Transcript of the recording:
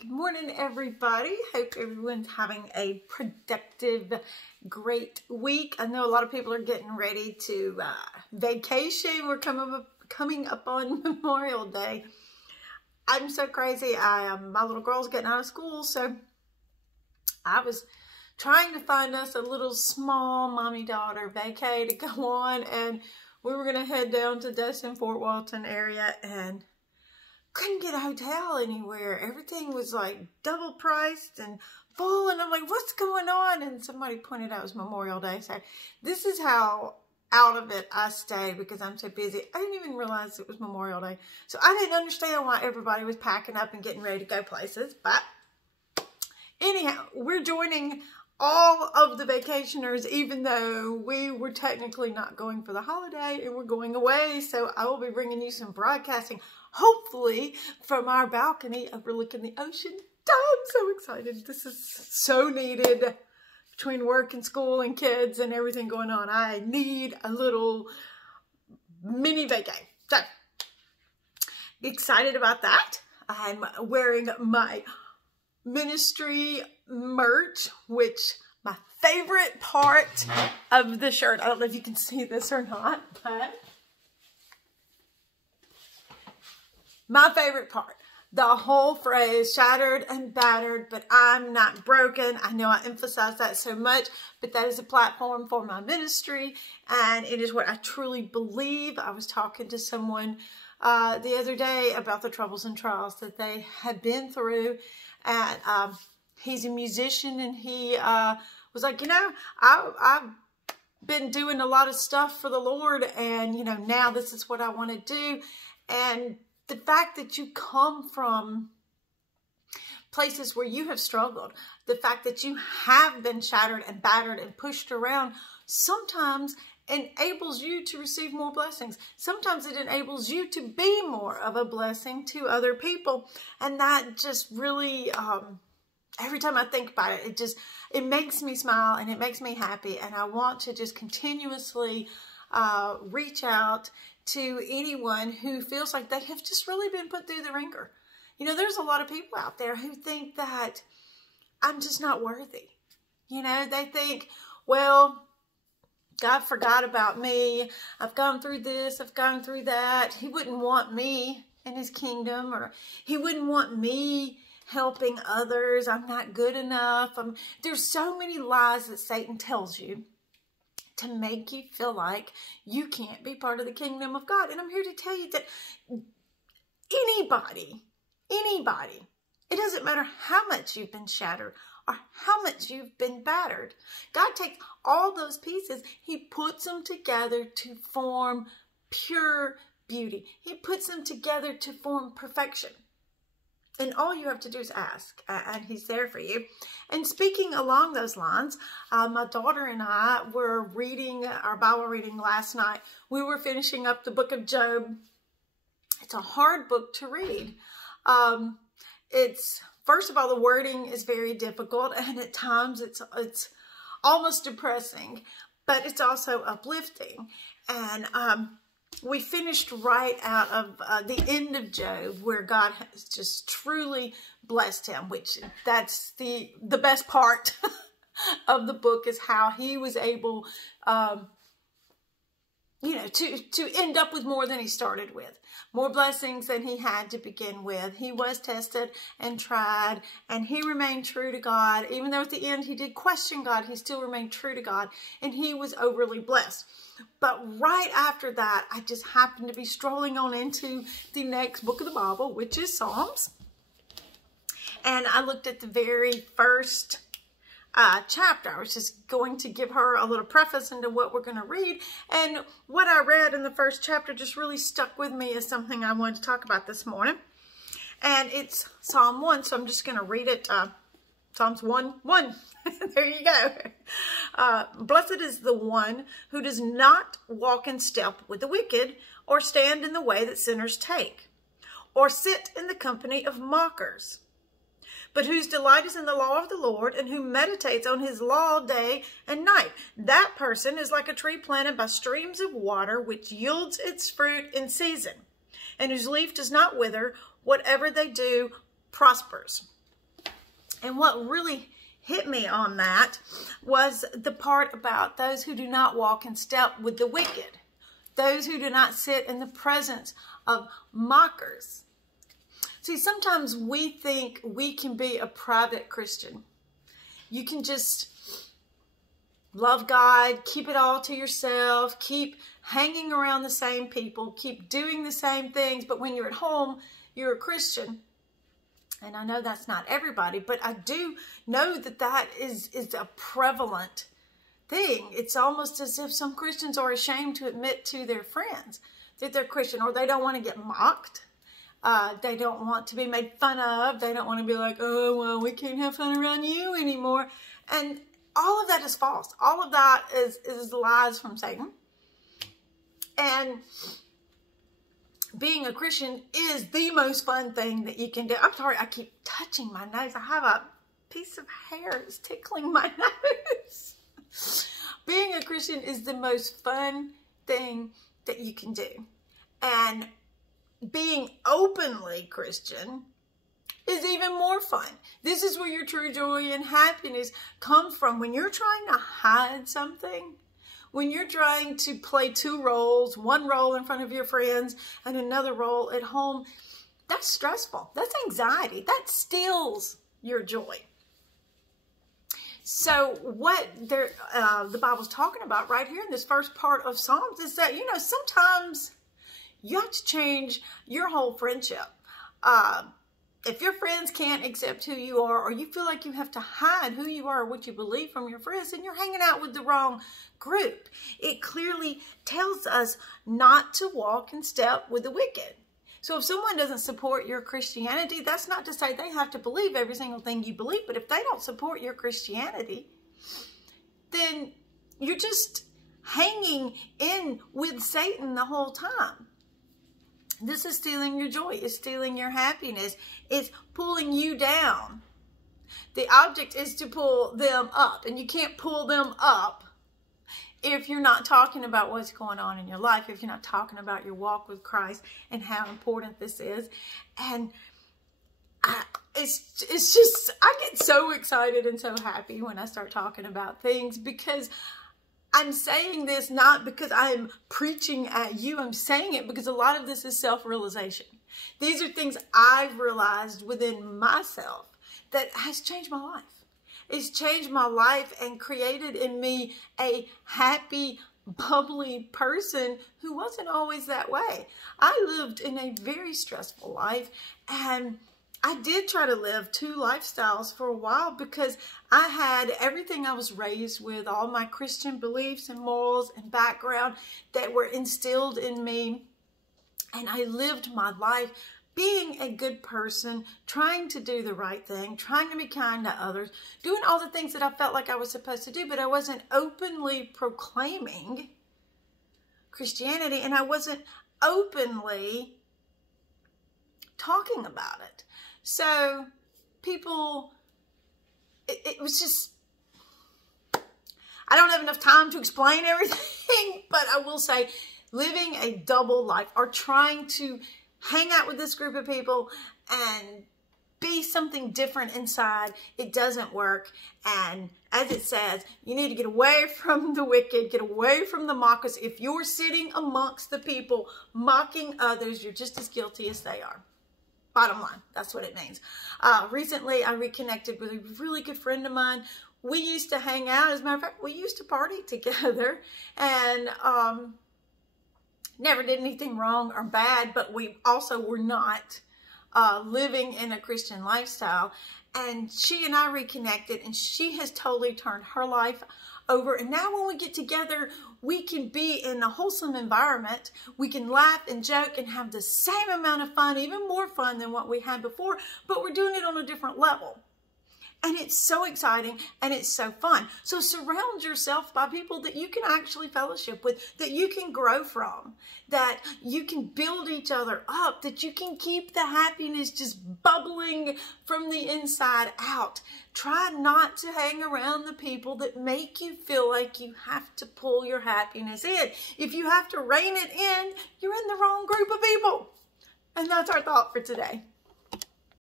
Good morning, everybody. Hope everyone's having a productive, great week. I know a lot of people are getting ready to vacation. We're coming up on Memorial Day. I'm so crazy. My little girl's getting out of school, so I was trying to find us a little small mommy-daughter vacay to go on, and we were going to head down to Destin, Fort Walton area, and couldn't get a hotel anywhere. Everything was like double priced and full, and I'm like, what's going on? And somebody pointed out it was Memorial Day. So this is how out of it I stay because I'm so busy. I didn't even realize it was Memorial Day. So I didn't understand why everybody was packing up and getting ready to go places. But anyhow, we're joining all of the vacationers, even though we were technically not going for the holiday and we're going away. So I will be bringing you some broadcasting, hopefully from our balcony overlooking the ocean. I'm so excited. This is so needed between work and school and kids and everything going on. I need a little mini vacay. So excited about that. I'm wearing my ministry merch, which my favorite part of the shirt, I don't know if you can see this or not, but my favorite part, the whole phrase, shattered and battered, but I'm not broken. I know I emphasize that so much, but that is a platform for my ministry, and it is what I truly believe. I was talking to someone the other day about the troubles and trials that they had been through, and he's a musician, and he was like, you know, I've been doing a lot of stuff for the Lord, and, you know, now this is what I want to do. And the fact that you come from places where you have struggled, the fact that you have been shattered and battered and pushed around, sometimes enables you to receive more blessings. Sometimes it enables you to be more of a blessing to other people. And that just really, every time I think about it, it makes me smile and it makes me happy. And I want to just continuously reach out to anyone who feels like they have just really been put through the ringer. You know, there's a lot of people out there who think that I'm just not worthy. You know, they think, well, God forgot about me. I've gone through this. I've gone through that. He wouldn't want me in his kingdom, or he wouldn't want me helping others. I'm not good enough. There's so many lies that Satan tells you to make you feel like you can't be part of the kingdom of God. And I'm here to tell you that anybody, it doesn't matter how much you've been shattered or how much you've been battered. God takes all those pieces, he puts them together to form pure beauty. He puts them together to form perfection. And all you have to do is ask, and he's there for you. And speaking along those lines, my daughter and I were reading our Bible reading last night. We were finishing up the book of Job. It's a hard book to read. First of all, the wording is very difficult, and at times it's almost depressing, but it's also uplifting. And we finished right out of the end of Job, where God has just truly blessed him, which that's the best part of the book, is how he was able, you know, to end up with more than he started with, more blessings than he had to begin with. He was tested and tried, and he remained true to God. Even though at the end he did question God, he still remained true to God, and he was overly blessed. But right after that, I just happened to be strolling on into the next book of the Bible, which is Psalms. And I looked at the very first chapter. I was just going to give her a little preface into what we're going to read. And what I read in the first chapter just really stuck with me as something I wanted to talk about this morning. And it's Psalm 1, so I'm just going to read it. Psalms 1:1. There you go. Blessed is the one who does not walk in step with the wicked, or stand in the way that sinners take, or sit in the company of mockers, but whose delight is in the law of the Lord, and who meditates on his law day and night. That person is like a tree planted by streams of water, which yields its fruit in season, and whose leaf does not wither. Whatever they do prospers. And what really hit me on that was the part about those who do not walk in step with the wicked, those who do not sit in the presence of mockers. See, sometimes we think we can be a private Christian. You can just love God, keep it all to yourself, keep hanging around the same people, keep doing the same things, but when you're at home, you're a Christian. And I know that's not everybody, but I do know that that is a prevalent thing. It's almost as if some Christians are ashamed to admit to their friends that they're Christian, or they don't want to get mocked. They don't want to be made fun of. They don't want to be like, oh, well, we can't have fun around you anymore. And all of that is false. All of that is lies from Satan. And being a Christian is the most fun thing that you can do. I'm sorry, I keep touching my nose. I have a piece of hair that's tickling my nose. Being a Christian is the most fun thing that you can do. And being openly Christian is even more fun. This is where your true joy and happiness come from. When you're trying to hide something, when you're trying to play two roles, one role in front of your friends and another role at home, that's stressful. That's anxiety. That steals your joy. So what the Bible's talking about right here in this first part of Psalms is that, sometimes you have to change your whole friendship. If your friends can't accept who you are, or you feel like you have to hide who you are or what you believe from your friends, then you're hanging out with the wrong group. It clearly tells us not to walk in step with the wicked. So if someone doesn't support your Christianity, that's not to say they have to believe every single thing you believe, but if they don't support your Christianity, then you're just hanging in with Satan the whole time. This is stealing your joy. It's stealing your happiness. It's pulling you down. The object is to pull them up. And you can't pull them up if you're not talking about what's going on in your life, if you're not talking about your walk with Christ and how important this is. And it's just, I get so excited and so happy when I start talking about things, because I'm saying this not because I'm preaching at you. I'm saying it because a lot of this is self-realization. These are things I've realized within myself that has changed my life. It's changed my life and created in me a happy, bubbly person who wasn't always that way. I lived in a very stressful life, and I did try to live two lifestyles for a while because I had everything I was raised with, all my Christian beliefs and morals and background that were instilled in me. And I lived my life being a good person, trying to do the right thing, trying to be kind to others, doing all the things that I felt like I was supposed to do, but I wasn't openly proclaiming Christianity, and I wasn't openly talking about it. So people, it was just, I don't have enough time to explain everything, but I will say living a double life or trying to hang out with this group of people and be something different inside, it doesn't work. And as it says, you need to get away from the wicked, get away from the mockers. If you're sitting amongst the people mocking others, you're just as guilty as they are. Bottom line, that's what it means. Recently, I reconnected with a really good friend of mine. We used to hang out. As a matter of fact, we used to party together, and never did anything wrong or bad, but we also were not living in a Christian lifestyle. And she and I reconnected, and she has totally turned her life over. And now when we get together, we can be in a wholesome environment. We can laugh and joke and have the same amount of fun, even more fun than what we had before, but we're doing it on a different level. And it's so exciting and it's so fun. So surround yourself by people that you can actually fellowship with, that you can grow from, that you can build each other up, that you can keep the happiness just bubbling from the inside out. Try not to hang around the people that make you feel like you have to pull your happiness in. If you have to rein it in, you're in the wrong group of people. And that's our thought for today.